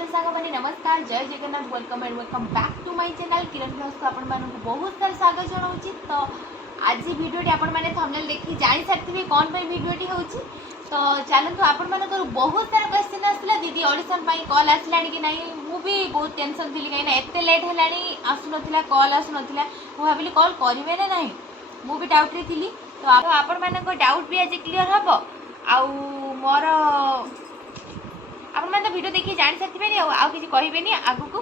Hello सांग मैंने नमस्कार जय Jagannath welcome and welcome back to my channel Kiran vlogs को आपण मानक बहुत सारा स्वागत जनाऊँ। तो आज वीडियोटी आपण मैंने थंबनेल देखि जानि सारथिबे कोन पे वीडियोटी होउची। तो चलतु आपण मानक बहुत सारा क्वेश्चन आसला दीदी ऑडिशन पाई कॉल आसलानी कि नहीं मु भी बहुत टेंशन थी कहीं एते लेट हेलानी आसुनथिला कॉल आसुनथिला मु भाबिली कॉल करिवे ना नहीं मु भी डाउट रे थिली। तो आपण मानक डाउट भी आज क्लियर हबो आउ मोर आपण तो वीडियो देखिए जान सकते आउ किसी कहबेनी आगु को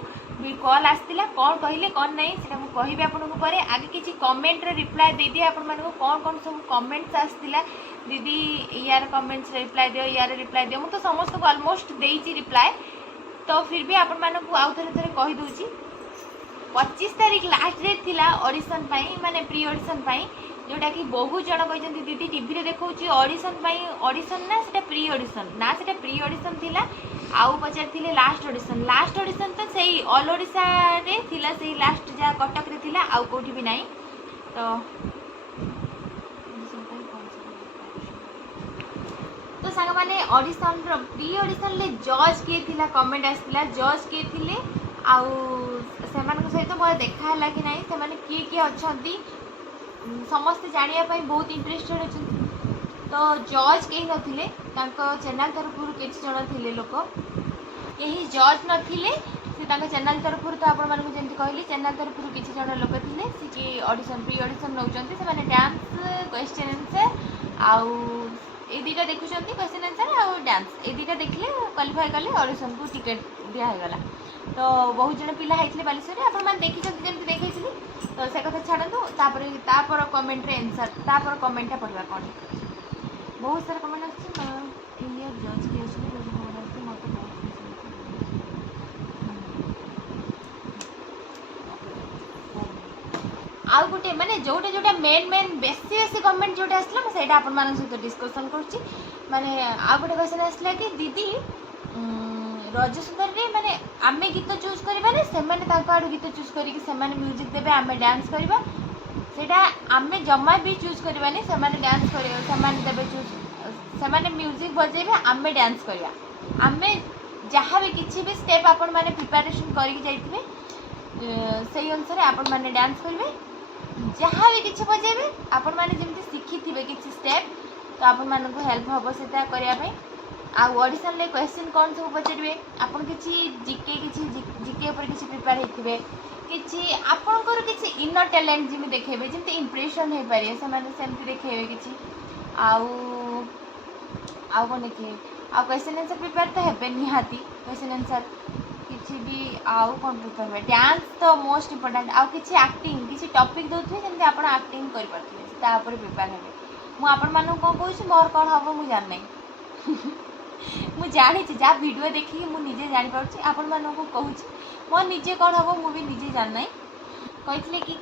कॉल आसला कौन कहले कौन नहीं से कहबे आपको पर आगे किसी कमेंट रे रिप्लाई दे दिए आपण मानक कौन कौन सब कमेंट्स आसला दीदी यार कमेंट्स रिप्लाई दियो यार रिप्लाई दियो मुझे तो समस्त को ऑलमोस्ट देइची रिप्लाई। तो फिर भी आपण मानक आउ थे थे कहि दूची 25 तारीख लास्ट डेट थिला ऑडिशन पाई माने प्री ऑडिशन पाई जोटा कि बहुत जन कहते दीदी टीवी रे देखौची ऑडिशन पाई ऑडिशन ना सेटा प्री ऑडिशन ना सेटा प्री ऑडिशन थिला आउ पचार लास्ट ऑडिशन तो सही ऑल ओडिशा रे थिला सही लास्ट जा कटक रे थिला आउ कोठी भी नहीं। तो सांग माने ऑडिशन रो प्री ऑडिशन ले जज के थिला कमेंट आसला जज के थिले आउ सेमान सहित मोर देखा है कि नहीं से किए किए अच्छी समस्ते जानिया बहुत इंटरेस्टेड अच्छा। तो जज कहीं नथिले चैनल तरफ किसी जन थे लोक कहीं जज नथिले से चैनल तरफ तो आपण मानक जमी कहली चैनल तरफ किसी जन लोक थे सी कि ऑडिशन प्री ऑडिशन नौकरी से डांस क्वेश्चन आंसर आउ ये दुटा देखुं क्वेश्चन आंसर आउ डांस ये दुटा देखले क्वालिफाई कले ऑडिशन को टिकेट दिगला। तो बहुत जन पिला होते बालेश्वर आपण मैंने देखी जमी देखी तो से कथा छाड़ू तापर कमेंट रे आंसर तापर कमेंटा पढ़ा कौन बहुत सारा कमेंट आइए जज किए आउ गोटे माने जोटा जोटा मेन मेन बेसी बेसी कमेंट जोटा आसला मैं सेटा आपण मान सहित डिस्कशन करूची। माने आउ गोटे क्वेश्चन आसला कि दीदी रज सुंदर रे माने आमे गीत चूज करबा ने से माने ताको आडू गीत चूज करी कि से माने म्यूजिक देबे आमे डांस करबा सेटा आमे जम्मा भी चूज करबा ने से माने डांस करियो से माने देबे चूज से माने म्यूजिक बजेबे आमे डांस करिया आमे जहाँ भी किसी भी स्टेप आपण माने प्रिपरेशन करी जाइथिबे सही अनुसार आपण माने डांस करबे जहाँ भी किसी बजेबे आपण माने जेमति शिखिथिबे किसी स्टेप तो आपण माने को हेल्प हबो सेटा करिया पे। आ ऑडिशन ले क्वेश्चन कौन सब पचारे आपन किसी जीके ऊपर किसी प्रिपेयर होइथिबे किसी आपनकर किसी इनर टैलेंट जिमि देखेबे जेमति इंप्रेशन हे पारे से माने सेमति देखेबे किसी आउ आउ कोन देखे आ क्वेश्चन आंसर प्रिपेयर तो हेबे निहाती क्वेश्चन आंसर किसी भी आउ कोन प्रिपेयर डांस तो मोस्ट इंपोर्टेंट आउ किसी एक्टिंग किसी टॉपिक दोथि जेमति आपण एक्टिंग करि परथिबे ता ऊपर प्रिपेयर हेबे। मु आपण मानु कोन कहूछि मोर कोन हबो मु जान नै मुझे जानी जहाँ वीडियो देखिए मुझे जानी पार्टी आपण मानक कहूँ मो निजे कौन हम मुझे निजे जान ना कहते कि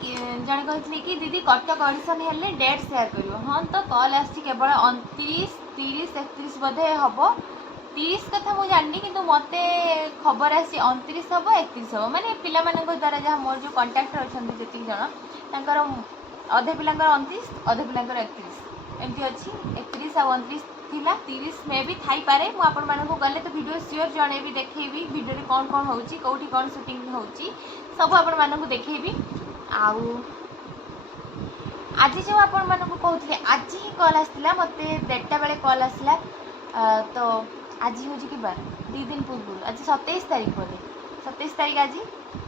जड़े कहते कि दीदी कटक ऑडिशन हेल्ले डेट सेयार कर हाँ तो कॉल आसी केवल 29 30 31 बोधे हम 30 कथा मुझे जाननी कि मत खबर आसी 29 हम 31 हम माने पिला द्वारा जहाँ मोर जो कंटाक्टर अच्छा जी जन अधे पिला 29 अधे पिला 31 एमती अच्छी 31 आ 29 थिला 30 में भी थाई पारे मु आपण मानको गले तो वीडियो श्योर जणेबी देखैबी वीडियो रे कौन कौन होउची कोठी कौन शूटिंग होउची सब आपण मानको देखैबी। आउ आज जो आपण मानको कहउथले आज ही कॉल आसला मते 1:30 बेले कॉल आसला तो आज होजी कि बार 2 दिन पूर्व आज 27 तारीख बोले 27 तारीख आज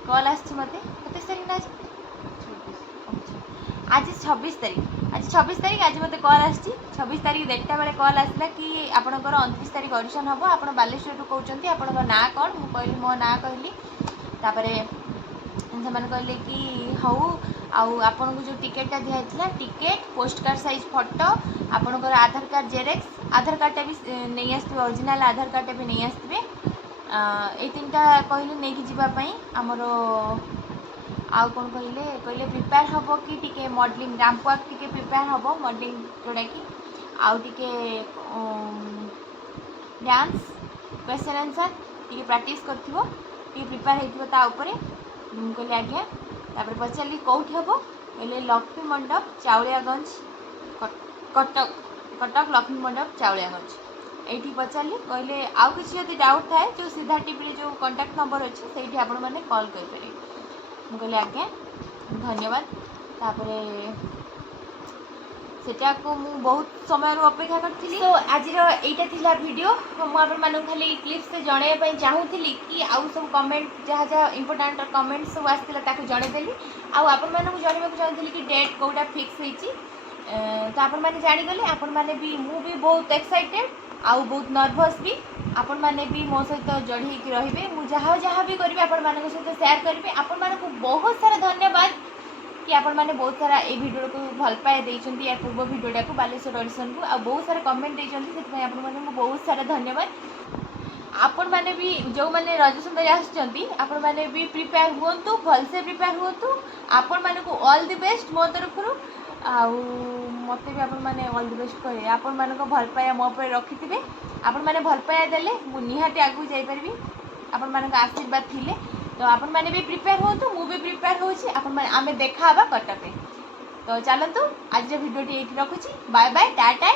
कॉल आछि मते 27 तारीख ना आज 26 तारीख आज 26 तारीख आज मत कॉल आसी 26 तारीख 1:30 बेले कॉल आसला कि आपणकर 29 तारीख ऑडिशन हम आप बालेश्वर कहते आपण ना कौन मु कहली मो ना कहली तापरे से कहले कि हऊ आपन को जो टिकेटा दिखाई ticket post card size photo आपणकर आधार कार्ड जेरेक्स आधार कार्डटा भी नहीं आसते ओरिजिनल आधार कार्डटा भी नहीं आसते ये 3टा कहले नहीं जावाई आमर आउ कौन कहले कहले प्रिपेयर हम कि टिके मॉडलिंग रैंप वॉक टिके प्रिपेयर हम मॉडलिंग जोड़ा कि आउ टिके डांस क्वेश्चन आंसर टिके प्रैक्टिस करथिबो टिके प्रिपेयर हेतिबो ता ऊपर कहले आज्ञा तापर पचारि कौटी हम कहले लक्ष्मी मंडप चाउलियागंज कटक कटक लक्ष्मी मंडप चाउलियागंज एठी पचारि कहले आउ किसी जदि डाउट थाए जो सीधा टीवी जो कांटेक्ट नंबर अच्छे से आपण मैंने कॉल करें मुझे कहली आज्ञा धन्यवाद तापर सेटा को मु बहुत समय अपेक्षा करथिली। तो आज एटा थिला वीडियो मु आपण मानन खाली क्लिप्स से जणाय पई चाहूथिली कि आउ सब कमेंट जहाँ जहाँ इंपोर्टेंट कमेंट सब आसला ताको जणाय देली आउ आपण मानन को जणाय चाहूथिली कि डेट कोटा फिक्स होईची तो आपण माने जानि गले आपण माने भी मु भी बहुत एक्साइटेड आउ बहुत नर्वस भी आपण माने भी मो सहित जड़ी कि रहिबे मु जहाँ जहाँ भी करिवे आपण माने सहित शेयर करिवे आपण माने को बहुत सारा धन्यवाद कि आपण माने बहुत सारा ए वीडियो को भल पाए देइछंती या पूर्व वीडियोटा को बालेश्वर ऑडिशन को आ बहुत सारा कमेंट देइछंती सेति आपण माने को बहुत सारा धन्यवाद। आपण माने भी जो माने रज सुंदर आछंती आपण माने भी प्रिपेयर हुंतु भल से प्रिपेयर हुंतु आपण माने को ऑल द बेस्ट मो तरफरु आउ मते भी आपण माने ऑल द बेस्ट करे आपण माने को भल पाया मो पर रखिथिबे आपण माने भल पाया देले मु निहाती आगु जाई परबी आपण माने का आशीर्वाद थिले तो आपण माने भी प्रिपेयर होतु मु भी प्रिपेयर होछि आपण माने आमे देखा हबा कटके तो चलतु आज वीडियो टी एठी रखुछि बाय बाय टाटा।